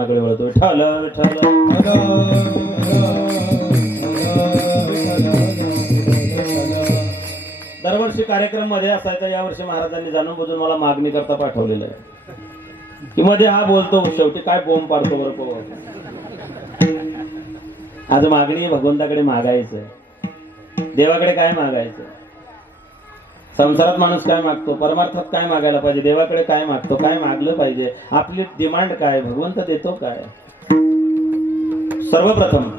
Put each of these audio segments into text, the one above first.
चिंतनाकडे वळतो. ठाल दरवर्षी कार्यक्रममध्ये असायचा यावर्षी महाराजांनी जाणून बुजून मला मागणी करता पाठवलेलं आहे. की मध्ये हा बोलतो शेवटी काय बोंब पाडतो बरं पोह. आज मागणी भगवंताकडे मागायचं देवाकडे काय मागायचं संसारात माणूस काय मागतो? परमार्थात काय मागायला पाहिजे? देवाकडे काय मागतो? काय मागलं पाहिजे? आपली डिमांड काय? भगवंत देतो काय? सर्वप्रथम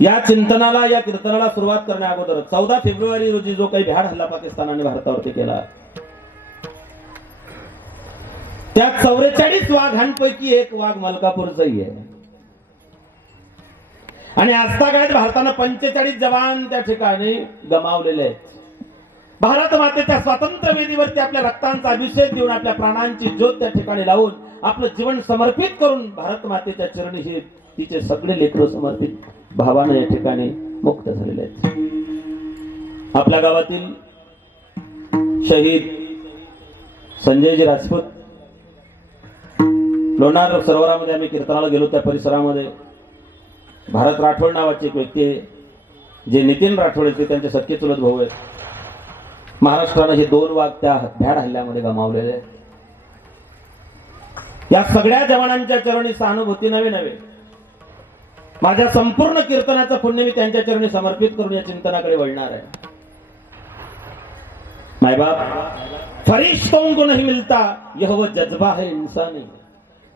या चिंतनाला या कीर्तनाला सुरुवात करण्या अगोदर चौदा फेब्रुवारी रोजी जो काही भ्याड हल्ला पाकिस्तानाने भारतावरती केला त्या चौवेचाळीस वाघांपैकी एक वाघ मलकापूरचाही आहे. आणि आजतागायत भारतानं पंचेचाळीस जवान त्या ठिकाणी गमावलेले आहेत. भारत मातेच्या स्वातंत्र्य वेदीवरती आपल्या रक्तांचा अभिषेक देऊन आपल्या प्राणांची ज्योत त्या ठिकाणी लावून आपलं जीवन समर्पित करून भारत मातेच्या चरणी हे तिचे सगळे लेकरं समर्पित भावानं या ठिकाणी मुक्त झालेले आहेत. आपल्या गावातील शहीद संजयजी राजपूत लोणार सरोवरामध्ये आम्ही कीर्तनाला गेलो त्या परिसरामध्ये भारत राठोड नावाची एक व्यक्ती आहे जे नितीन राठोड आहेत ते त्यांचे सख्खे चुलत भाऊ आहेत. महाराष्ट्रानं हे दोन वाघ त्या भ्याड हल्ल्यामध्ये गमावलेले या सगळ्या जवानांच्या चरणी सहानुभूती नवे नवे. माझ्या संपूर्ण कीर्तनाचं पुण्य मी त्यांच्या चरणी समर्पित करून या चिंतनाकडे वळणार आहे. माय बाप फरिश्तों को नहीं मिलता यह वो जज्बा है इंसानी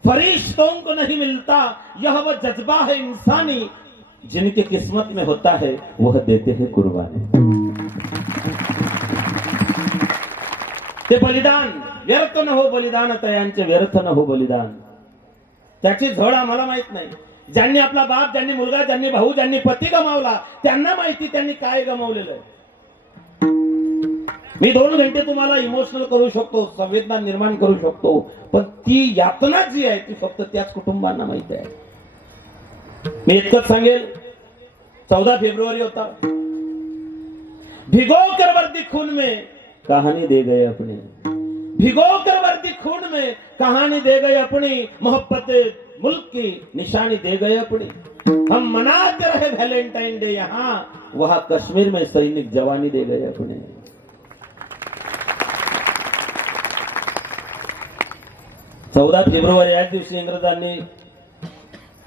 फरिश्तों को नहीं मिलता यह वो जज्बा है इंसानी जिनके किस्मत में होता है वह देते हैं कुर्बानी. ते बलिदान व्यर्थ न हो बलिदान तयांचे व्यर्थ न हो बलिदान. त्याची झड आम्हाला माहीत नाही. ज्यांनी आपला बाप ज्यांनी मुलगा ज्यांनी भाऊ ज्यांनी पती गमावला त्यांना माहिती त्यांनी काय गमावलेलं आहे. मी दोन घंटे तुम्हाला इमोशनल करू शकतो संवेदना निर्माण करू शकतो पण ती यातना जी आहे ती फक्त त्याच कुटुंबांना माहिती आहे. मी इतकंच सांगेल चौदा फेब्रुवारी होता. भिगो करवर्ती खून में कहानी दे गए अपने। भिगो कर वर्दी खून में कहानी दे गए अपनी मोहब्बत मुल्क की निशानी दे गए अपनी। हम मनाते रहे वैलेंटाइन डे यहाँ वहां कश्मीर में सैनिक जवानी दे गए अपने। चौदा फेब्रुवारी याच दिवशी इंग्रजांनी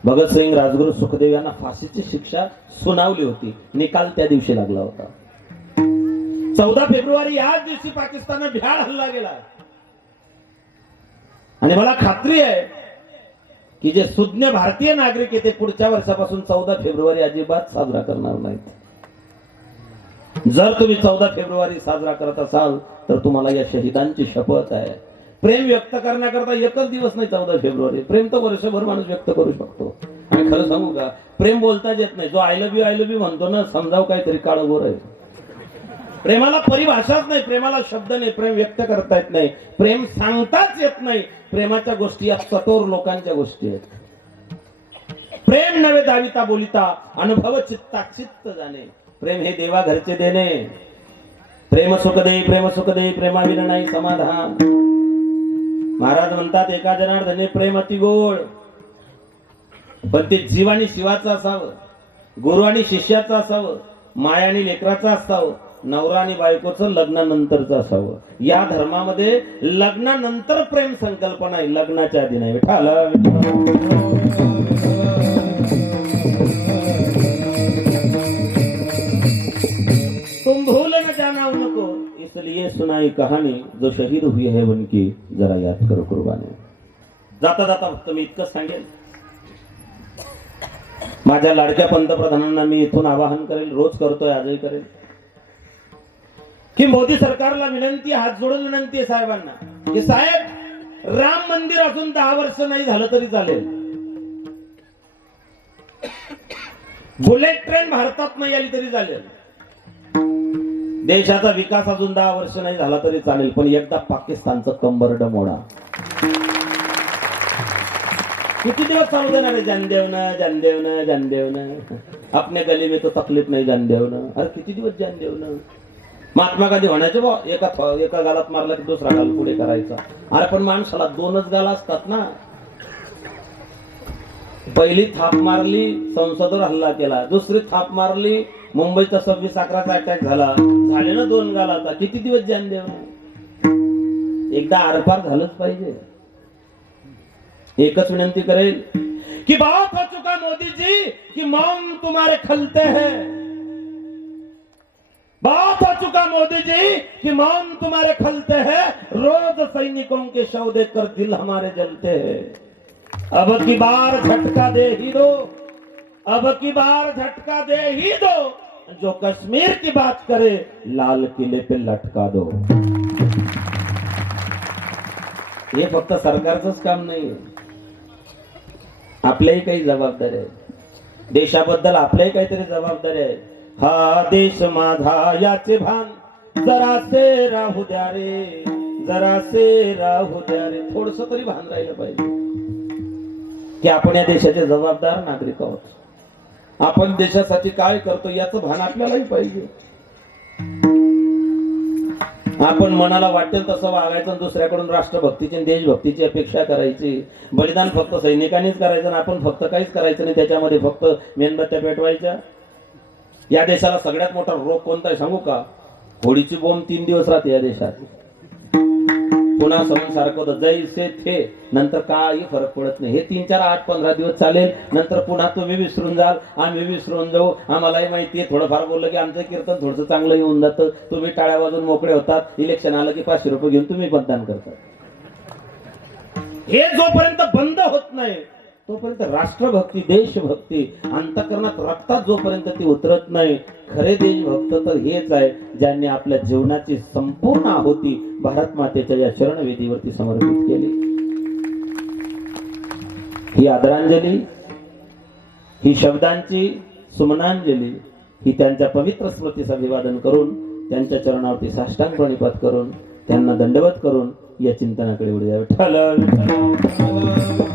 भगतसिंग राजगुरू सुखदेव यांना फाशीची शिक्षा सुनावली होती. निकाल त्या दिवशी लागला होता. चौदा फेब्रुवारी याच दिवशी पाकिस्तान भ्याड हल्ला गेला आणि मला खात्री आहे की जे सुज्ञ भारतीय नागरिक आहे ते पुढच्या वर्षापासून चौदा फेब्रुवारी अजिबात साजरा करणार नाहीत. जर तुम्ही चौदा फेब्रुवारी साजरा करत असाल तर तुम्हाला या शहीदांची शपथ आहे. प्रेम व्यक्त करण्याकरता एकच दिवस नाही चौदा फेब्रुवारी. प्रेम तर वर्षभर माणूस व्यक्त करू शकतो. आणि खरं सांगू का? प्रेम बोलताच येत नाही. जो I love you I love you म्हणतो ना समजाव काहीतरी काळ गोर आहे. प्रेमाला परिभाषाच नाही प्रेमाला शब्द नाही प्रेम व्यक्त करता येत नाही प्रेम सांगताच येत नाही. प्रेमाच्या गोष्टी या सतोर लोकांच्या गोष्टी आहेत. प्रेम नव्हे दाविता बोलिता अनुभव चित्ता चित्त जाणे. प्रेम हे देवा घरचे देणे प्रेम सुख दे प्रेम सुख दे प्रेमाविना नाही समाधान. महाराज म्हणतात एका जनार्दने प्रेम अति गोड. पण ते जीव आणि शिवाचं असावं गुरु आणि शिष्याचं असावं माया आणि लेकराचं असावं. नवरा आणि बायकोचं लग्नानंतरचं असावं. या धर्मामध्ये लग्नानंतर प्रेम संकल्पना आहे लग्नाच्या आधी नाही. विठाल तुम भूल न जाना उनको इसलिए सुनाई कहाणी जो शहीद हुई है उनकी जरा याद करो कुर्बाने. जाता जाता फक्त मी इतकंच सांगेल. माझ्या लाडक्या पंतप्रधानांना मी इथून आवाहन करेल रोज करतोय आजही करेल. ही मोदी सरकारला विनंती हात जोडून विनंती आहे साहेबांना की साहेब राम मंदिर अजून दहा वर्ष नाही झालं तरी चालेल. बुलेट ट्रेन भारतात नाही आली तरी चालेल. देशाचा विकास अजून दहा वर्ष नाही झाला तरी चालेल पण एकदा पाकिस्तानचं कंबरड मोडा. किती दिवस चालू देणार आहे? जानदेवनं जानदेवनं जानदेवनं. आपल्या गली में तो तकलीफ नाही जानदेवनं. अरे किती दिवस जानदेवनं? महात्मा गांधी म्हणायचे बा एका एका गालात मारला की दुसरा गाल पुढे करायचा. अरे पण माणसाला दोनच गाल असतात ना. पहिली थाप मारली संसदेवर हल्ला केला. दुसरी थाप मारली मुंबईचा सव्वीस अकराचा अटॅक झाला. झाले ना दोन गाल आता. किती दिवस जान देव एकदा आरपार झालंच पाहिजे. एकच विनंती करेल कि बात हो चुका मोदी जी कि मौन तुम्हारे खलते हैं. बात हो चुका मोदी जी कि मौन तुम्हारे खलते हैं, रोज सैनिकों के शव देखकर दिल हमारे जलते हैं। अब की बार झटका दे ही दो, अब की बार झटका दे ही दो, जो कश्मीर की बात करे, लाल किले पे लटका दो। हे फक्त सरकारचंच काम नाही आपल्याही काही जबाबदारी आहे। देशाबद्दल आपल्याही काहीतरी जबाबदारी आहे। हा देश माझा याचे भान. जरासे राहू द्या रे जरासे राहू द्या रे. थोडस तरी भान राहिलं पाहिजे. की आपण या देशाचे जबाबदार नागरिक आहोत. आपण देशासाठी काय करतो याचं भान आपल्यालाही पाहिजे. आपण मनाला वाटेल तसं वागायचं दुसऱ्याकडून राष्ट्रभक्तीची देशभक्तीची अपेक्षा करायची. बलिदान फक्त सैनिकांनीच करायचं आणि आपण फक्त काहीच करायचं नाही. त्याच्यामध्ये फक्त मेणबत्त्या पेटवायच्या. या देशाला सगळ्यात मोठा रोग कोणता आहे सांगू का? होळीची बोंब तीन दिवस राहते या देशात. पुन्हा सण सारखं होतं जैसे थे. नंतर काही फरक पडत नाही. हे तीन चार आठ पंधरा दिवस चालेल. नंतर पुन्हा तुम्ही विसरून जाल. आम्ही विसरून जाऊ. आम्हालाही माहिती आहे. थोडंफार बोललं की आमचं कीर्तन थोडंसं चांगलं येऊन जातं. तुम्ही टाळ्या वाजून मोकळे होतात. इलेक्शन आलं की पाचशे रुपये घेऊन तुम्ही मतदान करतात. हे जोपर्यंत बंद होत नाही तोपर्यंत राष्ट्रभक्ती देशभक्ती अंतकरणात रक्तात जोपर्यंत ती उतरत नाही खरे देशभक्त तर हेच आहे ज्यांनी आपल्या जीवनाची संपूर्ण आहुती भारत मातेच्या या शरणवेदीवरती समर्पित केली. ही आदरांजली ही शब्दांची सुमनांजली ही त्यांच्या पवित्र स्मृतीस अभिवादन करून त्यांच्या चरणावरती साष्टांग प्रणिपात करून त्यांना दंडवत करून या चिंतनाकडे उडी विठ्ठल विठ्ठल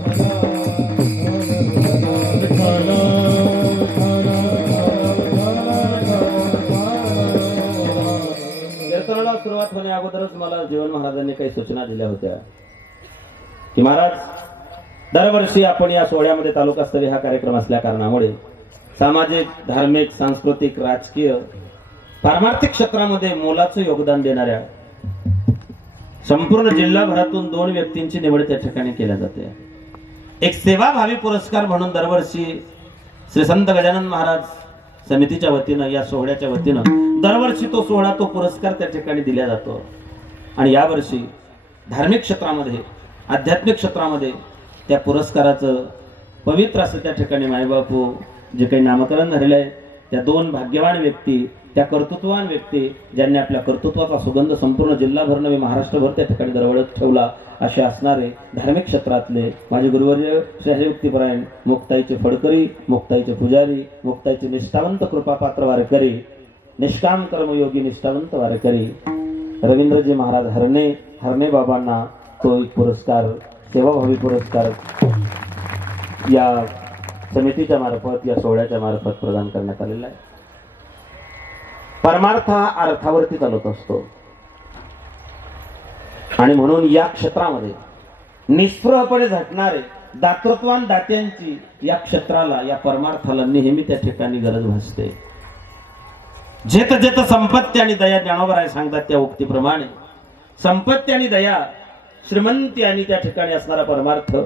अगोदरच मला जीवन महाराजांनी काही सूचना दिल्या होत्या. की महाराज दरवर्षी आपण या सोहळ्यामध्ये तालुकास्तरीय हा कार्यक्रम असल्या कारणामुळे सामाजिक धार्मिक सांस्कृतिक राजकीय पारमार्थिक क्षेत्रामध्ये मोलाचं योगदान देणाऱ्या संपूर्ण जिल्हाभरातून दोन व्यक्तींची निवड त्या ठिकाणी केल्या जाते. एक सेवाभावी पुरस्कार म्हणून दरवर्षी श्री संत गजानन महाराज समितीच्या वतीनं या सोहळ्याच्या वतीनं दरवर्षी तो सोहळा तो पुरस्कार त्या ठिकाणी दिला जातो. आणि यावर्षी धार्मिक क्षेत्रामध्ये आध्यात्मिक क्षेत्रामध्ये त्या पुरस्काराचं पवित्र असं त्या ठिकाणी मायबापू जे काही नामकरण झालेलं आहे त्या दोन भाग्यवान व्यक्ती त्या कर्तृत्ववान व्यक्ती ज्यांनी आपल्या कर्तृत्वाचा सुगंध संपूर्ण जिल्हाभर नव्हे महाराष्ट्रभर त्या ठिकाणी दरवळत ठेवला असे असणारे धार्मिक क्षेत्रातले माझे गुरुवर्य श्रेयुक्तीपरायण मुक्ताईचे फडकरी मुक्ताईचे पुजारी मुक्ताईचे निष्ठावंत कृपापात्र वारकरी निष्काम कर्मयोगी निष्ठावंत वारकरी. रवींद्रजी महाराज हरणे हरणे बाबांना तो एक पुरस्कार सेवाभावी पुरस्कार या समितीच्या मार्फत या सोहळ्याच्या मार्फत प्रदान करण्यात आलेला आहे. परमार्थ हा अर्थावरती चालत असतो. आणि म्हणून या क्षेत्रामध्ये निस्पृहपणे झटणारे दातृत्वान दात्यांची या क्षेत्राला या परमार्थाला नेहमी त्या ठिकाणी गरज भासते. जेत जेत संपत्ती आणि दया ज्ञानोबराय सांगतात त्या उक्तीप्रमाणे. संपत्ती आणि दया श्रीमंती आणि त्या ठिकाणी असणारा परमार्थ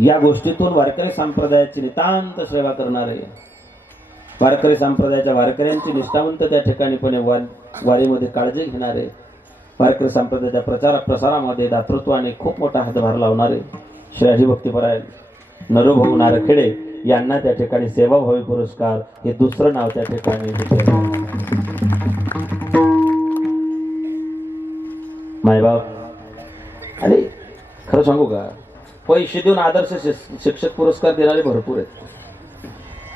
या गोष्टीतून वारकरी संप्रदायाची नितांत सेवा करणारे. वारकरी संप्रदायाच्या वारकऱ्यांची निष्ठावंत त्या ठिकाणी पण वार- वारीमध्ये काळजी घेणारे. वारकरी संप्रदायाच्या प्रचार प्रसारामध्ये दातृत्वाने खूप मोठा हातभार लावणारे. श्री हरिभक्तीपरायण नरोभाऊ नारखेडे यांना त्या ठिकाणी सेवाभावी पुरस्कार हे दुसरं नाव त्या ठिकाणी मायबाप. आणि खरं सांगू का पैसे देऊन आदर्श शिक्षक पुरस्कार देणारे भरपूर आहेत.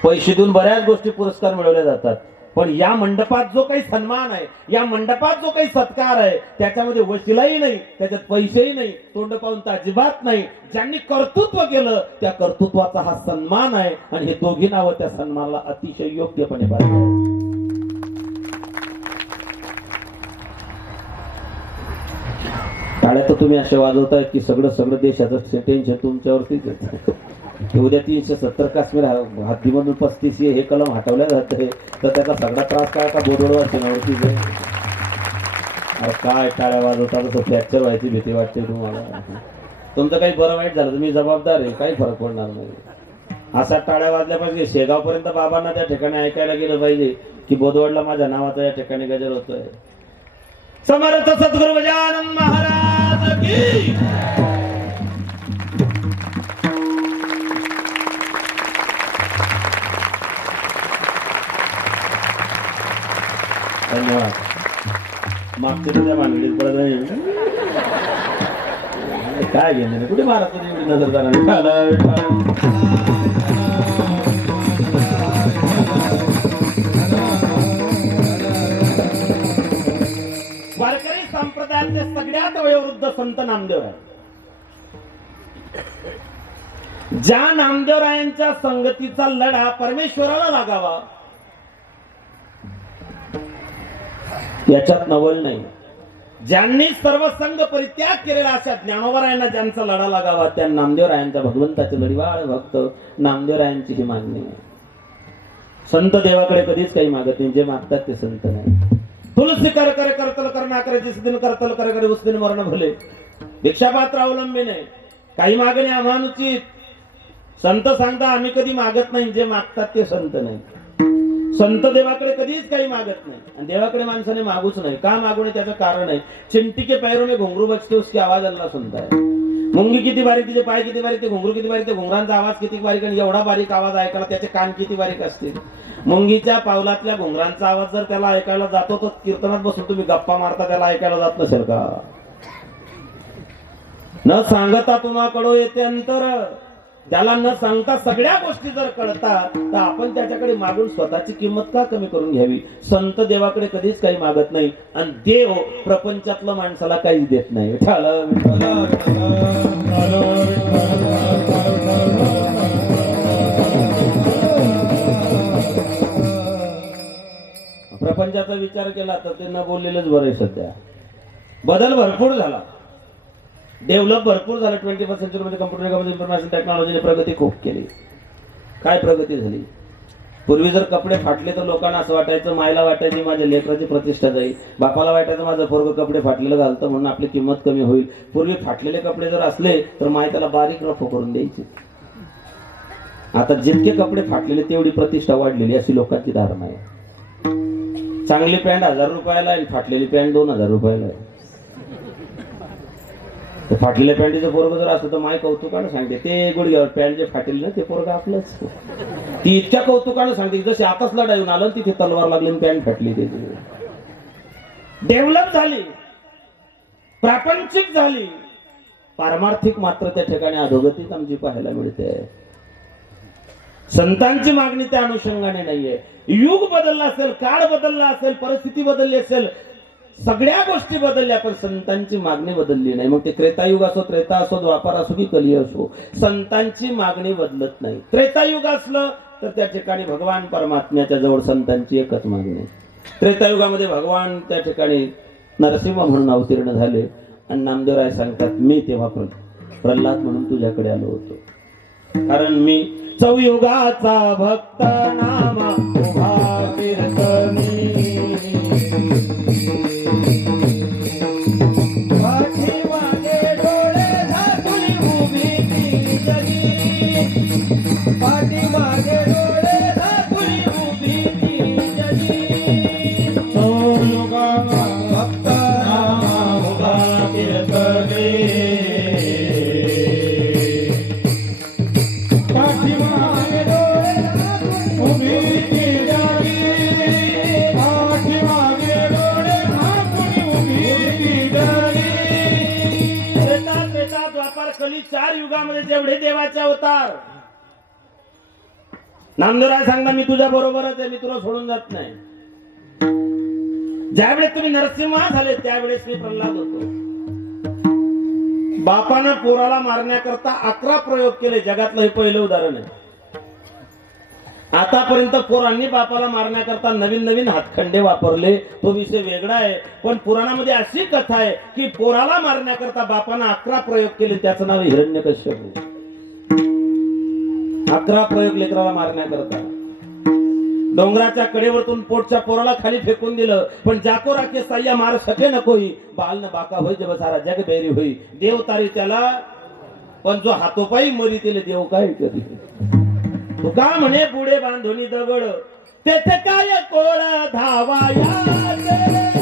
पैसे देऊन बऱ्याच गोष्टी पुरस्कार मिळवल्या जातात. पण या मंडपात जो काही सन्मान आहे या मंडपात जो काही सत्कार आहे त्याच्यामध्ये वशिलाही नाही त्याच्यात पैसेही नाही तोंड पाहून तर अजिबात नाही. ज्यांनी कर्तृत्व केलं त्या कर्तृत्वाचा हा सन्मान आहे आणि हे दोघी नावं त्या सन्मानाला अतिशय योग्यपणे पाहिजे टाळ्या तर तुम्ही असे वाजवताय की सगळं सगळं देशाचं टेन्शन तुमच्यावरतीच की उद्या तीनशे सत्तर काश्मीर हद्दीमधून पस्तीस हे कलम हटवल्या जाते. तर त्याचा सगळा त्रास काय का बोर्डवर चिनावरती अरे काय टाळ्या वाजवता तसं फ्रॅक्चर व्हायची भीती वाटते तुम्हाला. तुमचं काही बरं वाईट झालं तर मी जबाबदार आहे काही फरक पडणार नाही. असा टाळ्या वाजल्या पाहिजे. शेगावपर्यंत बाबांना त्या ठिकाणी ऐकायला गेलं पाहिजे की बोदवडला माझ्या नावाचा या ठिकाणी गजर होतोय. समर्थ सद्गुरु गजानन महाराज की! धन्यवाद. मागच्या तुझ्या मांडलीत पडत नाही काय घेणार कुठे मारत एवढी नजर जाणार वारकरी सगळ्यात वयोवृद्ध संत नामदेव राय ज्या नामदेवरायांच्या संगतीचा लढा परमेश्वराला लागावा याच्यात नवल नाही. ज्यांनी सर्व संघ परित्याग केलेला अशा ज्ञानोबरायांना ज्यांचा लढा लागावा त्या नामदेवरायांच्या भगवंताचे लढीवाळ भक्त नामदेवरायांची ही मागणी आहे. संत देवाकडे कधीच काही मागत नाही जे मागतात ते संत नाही. तुलसी कर कर करतल करणा करे जिस दिन करतल कर करे उस दिन मरण भले. भिक्षापात्र अवलंबीने काही मागणी अमानुचित संत सांगता आम्ही कधी मागत नाही जे मागतात ते संत नाही. संत देवाकडे कधीच काही मागत नाही. आणि देवाकडे माणसाने मागूच नाही. का मागू नये त्याचं कारण आहे. चिंटी के पैरों में घुंगरू बजते आवाज अल्ला सुनता है. मुंगी किती बारीक तिचे पाय किती बारीक ते घुंगरू किती बारीक ते घुंगरांचा आवाज किती बारीक आणि एवढा बारीक आवाज ऐकायला त्याचे कान किती बारीक असतील? मुंगीच्या पावलातल्या घुंगरांचा आवाज जर त्याला ऐकायला जातो तर कीर्तनात बसून तुम्ही गप्पा मारता त्याला ऐकायला जात नसेल का? न सांगता तुम्हाकडो येते अंतर. त्याला न सांगता सगळ्या गोष्टी जर कळतात तर आपण त्याच्याकडे मागून स्वतःची किंमत का कमी करून घ्यावी? संत देवाकडे कधीच काही मागत नाही आणि देव प्रपंचातलं माणसाला काहीच देत नाही. प्रपंचाचा विचार केला तर ते न बोललेलंच बरं आहे सध्या. बदल भरपूर झाला. डेव्हलप भरपूर झालं. ट्वेंटी फर्स्ट सेंचुरीमध्ये कम्प्युटर युगामध्ये इन्फॉर्मेशन टेक्नॉलॉजीने प्रगती खूप केली. काय प्रगती झाली? पूर्वी जर कपडे फाटले तर लोकांना असं वाटायचं मायला वाटायची माझ्या लेकराची प्रतिष्ठा जाईल. बापाला वाटायचं माझं पोरग कपडे फाटलेलं घालतं म्हणून आपली किंमत कमी होईल. पूर्वी फाटलेले कपडे जर असले तर माय त्याला बारीक रफो करून द्यायची. आता जितके कपडे फाटलेले तेवढी प्रतिष्ठा वाढलेली अशी लोकांची धारणा आहे. चांगली पॅन्ट हजार रुपयाला आहे आणि फाटलेली पॅन्ट दोन हजार रुपयाला आहे. ते फाटलेल्या पॅन्टीचं पोरग जर असं तर माय कौतुकानं सांगते. ते गुडघ्यावर पॅन्ट जे फाटेल ना ते पोरग आपलंच. ती इतक्या कौतुकानं सांगते जशी आताच लढाईन आलं तिथे तलवार लागली पॅन्ट फाटली त्याची डेव्हलप झाली. प्रापंचिक झाली. पारमार्थिक मात्र त्या ठिकाणी अधोगतीच आमची पाहायला मिळते. संतांची मागणी त्या अनुषंगाने नाहीये. युग बदलला असेल काळ बदलला असेल परिस्थिती बदलली असेल सगळ्या गोष्टी बदलल्या पण संतांची मागणी बदलली नाही. मग ते त्रेतायुग असो त्रेता असो द्वापार असो की कली असो संतांची मागणी बदलत नाही. त्रेतायुग असलं तर त्या ठिकाणी भगवान परमात्म्याच्या जवळ संतांची एकच मागणी त्रेतायुगामध्ये भगवान त्या ठिकाणी नरसिंह म्हणून अवतीर्ण झाले आणि नामदेवराय सांगतात मी तेव्हा प्र- प्रल्हाद म्हणून तुझ्याकडे आलो होतो. कारण मी चौयुगाचा भक्त नामा हो नामदेवराय सांगता मी तुझ्या बरोबरच आहे मी तुला सोडून जात नाही. ज्यावेळेस तुम्ही नरसिंह झाले त्यावेळेस मी प्रल्हाद होतो. बापानं पोराला मारण्याकरता अकरा प्रयोग केले जगातलं हे पहिलं उदाहरण आहे. आतापर्यंत पोरांनी बापाला मारण्याकरता नवीन नवीन हातखंडे वापरले तो विषय वेगळा आहे पण पुराणामध्ये अशी कथा आहे की पोराला मारण्याकरता बापानं अकरा प्रयोग केले त्याचं नाव हिरण्य कश्यप अकरा प्रयोग लेकराला मारण्याकरता डोंगराच्या कडेवरतून पोटच्या पोराला खाली फेकून दिलं. पण जाको राखे साह्या मार सके नकोई बाल न बाका होई जब सारा जग बेरी होई. देव तारी त्याला पण जो हातोपाई मरी तिले देव काय करी? तू का म्हणे पुढे बांधोनी दगड? तेथे काय कोळा धावाया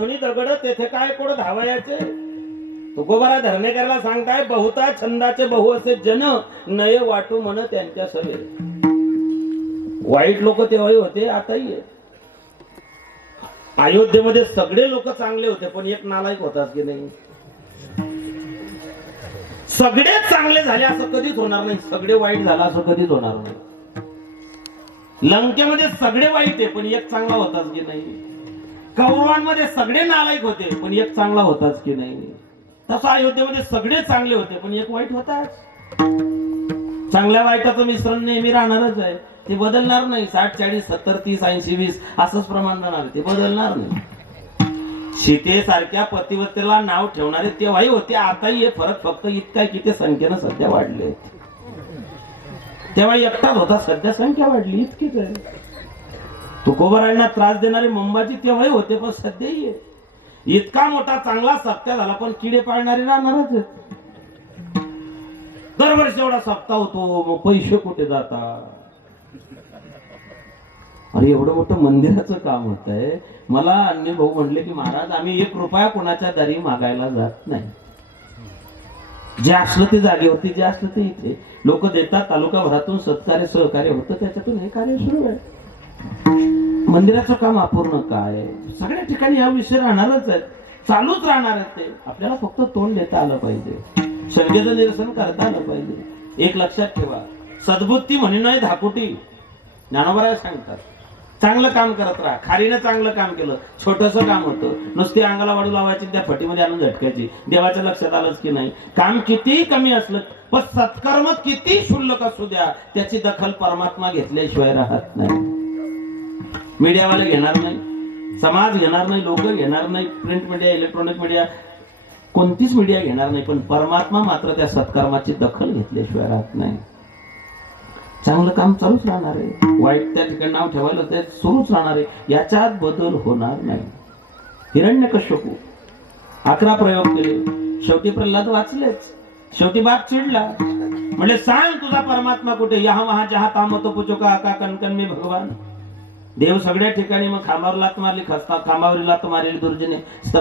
पुढे दगड तेथे काय कोण धावायचे? तुकोबारा धरणे करायला सांगताय बहुता छंदाचे बहु असे जन नये वाटू म्हण त्यांच्या सवे. वाईट लोक तेव्हाही होते आताही आहे अयोध्येमध्ये सगळे लोक चांगले होते पण एक नालायक होताच की नाही? सगळेच चांगले झाले असं कधीच होणार नाही. सगळे वाईट झालं असं कधीच होणार नाही. लंकेमध्ये सगळे वाईट आहे पण एक चांगला होताच की नाही? कौरवांमध्ये सगळे नालायक होते पण एक चांगला होताच की नाही? तसं अयोध्येमध्ये सगळे चांगले होते पण एक वाईट होताच. चांगल्या वाईटाचं मिश्रण नेहमी राहणारच आहे. ते बदलणार नाही. साठ चाळीस सत्तर तीस ऐंशी वीस असंच प्रमाण राहणार ते बदलणार नाही. सीतेसारख्या पतिव्रतेला नाव ठेवणारे तेव्हाही होते आताही हे फरक फक्त इतका की ते संख्येनं सध्या वाढले तेव्हा एकटाच होता सध्या संख्या वाढली इतकीच आहे. तुकोबरायांना त्रास देणारे मुंबाजी तेव्हाही होते पण सध्याही आहे. इतका मोठा चांगला सप्ताह झाला पण किडे पाळणारे राहणारच दरवर्षी एवढा सप्ताह होतो मग पैसे कुठे जातात? अरे एवढं मोठं मंदिराचं काम होत आहे मला अन्य भाऊ म्हणले की महाराज आम्ही एक रुपया कोणाच्या दारी मागायला जात नाही. जे असलं ते जागेवरती जे असलं ते इथे. लोक देतात तालुका भरातून सत्कार्य सहकार्य होतं त्याच्यातून हे कार्य सुरू आहे. मंदिराचं काम अपूर्ण काय? सगळ्या ठिकाणी हा विषय राहणारच आहे चालूच राहणार आहे ते. आपल्याला फक्त तोंड देता आलं पाहिजे. शंकेचं निरसन करता आलं पाहिजे. एक लक्षात ठेवा. सद्बुद्धी म्हणे नाही धाकुटी. ज्ञानोबराय सांगतात. चांगलं काम करत राहा. खारीनं चांगलं काम केलं. छोटंसं काम होतं. नुसती अंगाला वाढू लावायची त्या फटीमध्ये आणून झटकायची. देवाच्या लक्षात आलंच की नाही. काम कितीही कमी असलं पण सत्कर्म किती क्षुल्लक असू द्या त्याची दखल परमात्मा घेतल्याशिवाय राहत नाही. मीडियावाले घेणार नाही. समाज घेणार नाही लोक घेणार नाही प्रिंट मीडिया इलेक्ट्रॉनिक मीडिया कोणतीच मीडिया घेणार नाही. पण परमात्मा मात्र त्या सत्कर्माची दखल घेतल्याशिवाय राहत नाही. चांगलं काम चालूच राहणार आहे. वाईट त्या ठिकाणी नाव ठेवायला ते सुरूच राहणार आहे. याच्यात बदल होणार नाही. हिरण्य कश्यपू अकरा प्रयोग केले. शेवटी प्रल्हाद वाचलेच. शेवटी बाप चिडला. म्हणजे सांग तुझा परमात्मा कुठे? यहा महा जहा तामतो पुचो का का कणकण मी भगवान. देव सगळ्या ठिकाणी मग खांबावर लात मारली खस्ता खांबावर लात मारली दुर्जने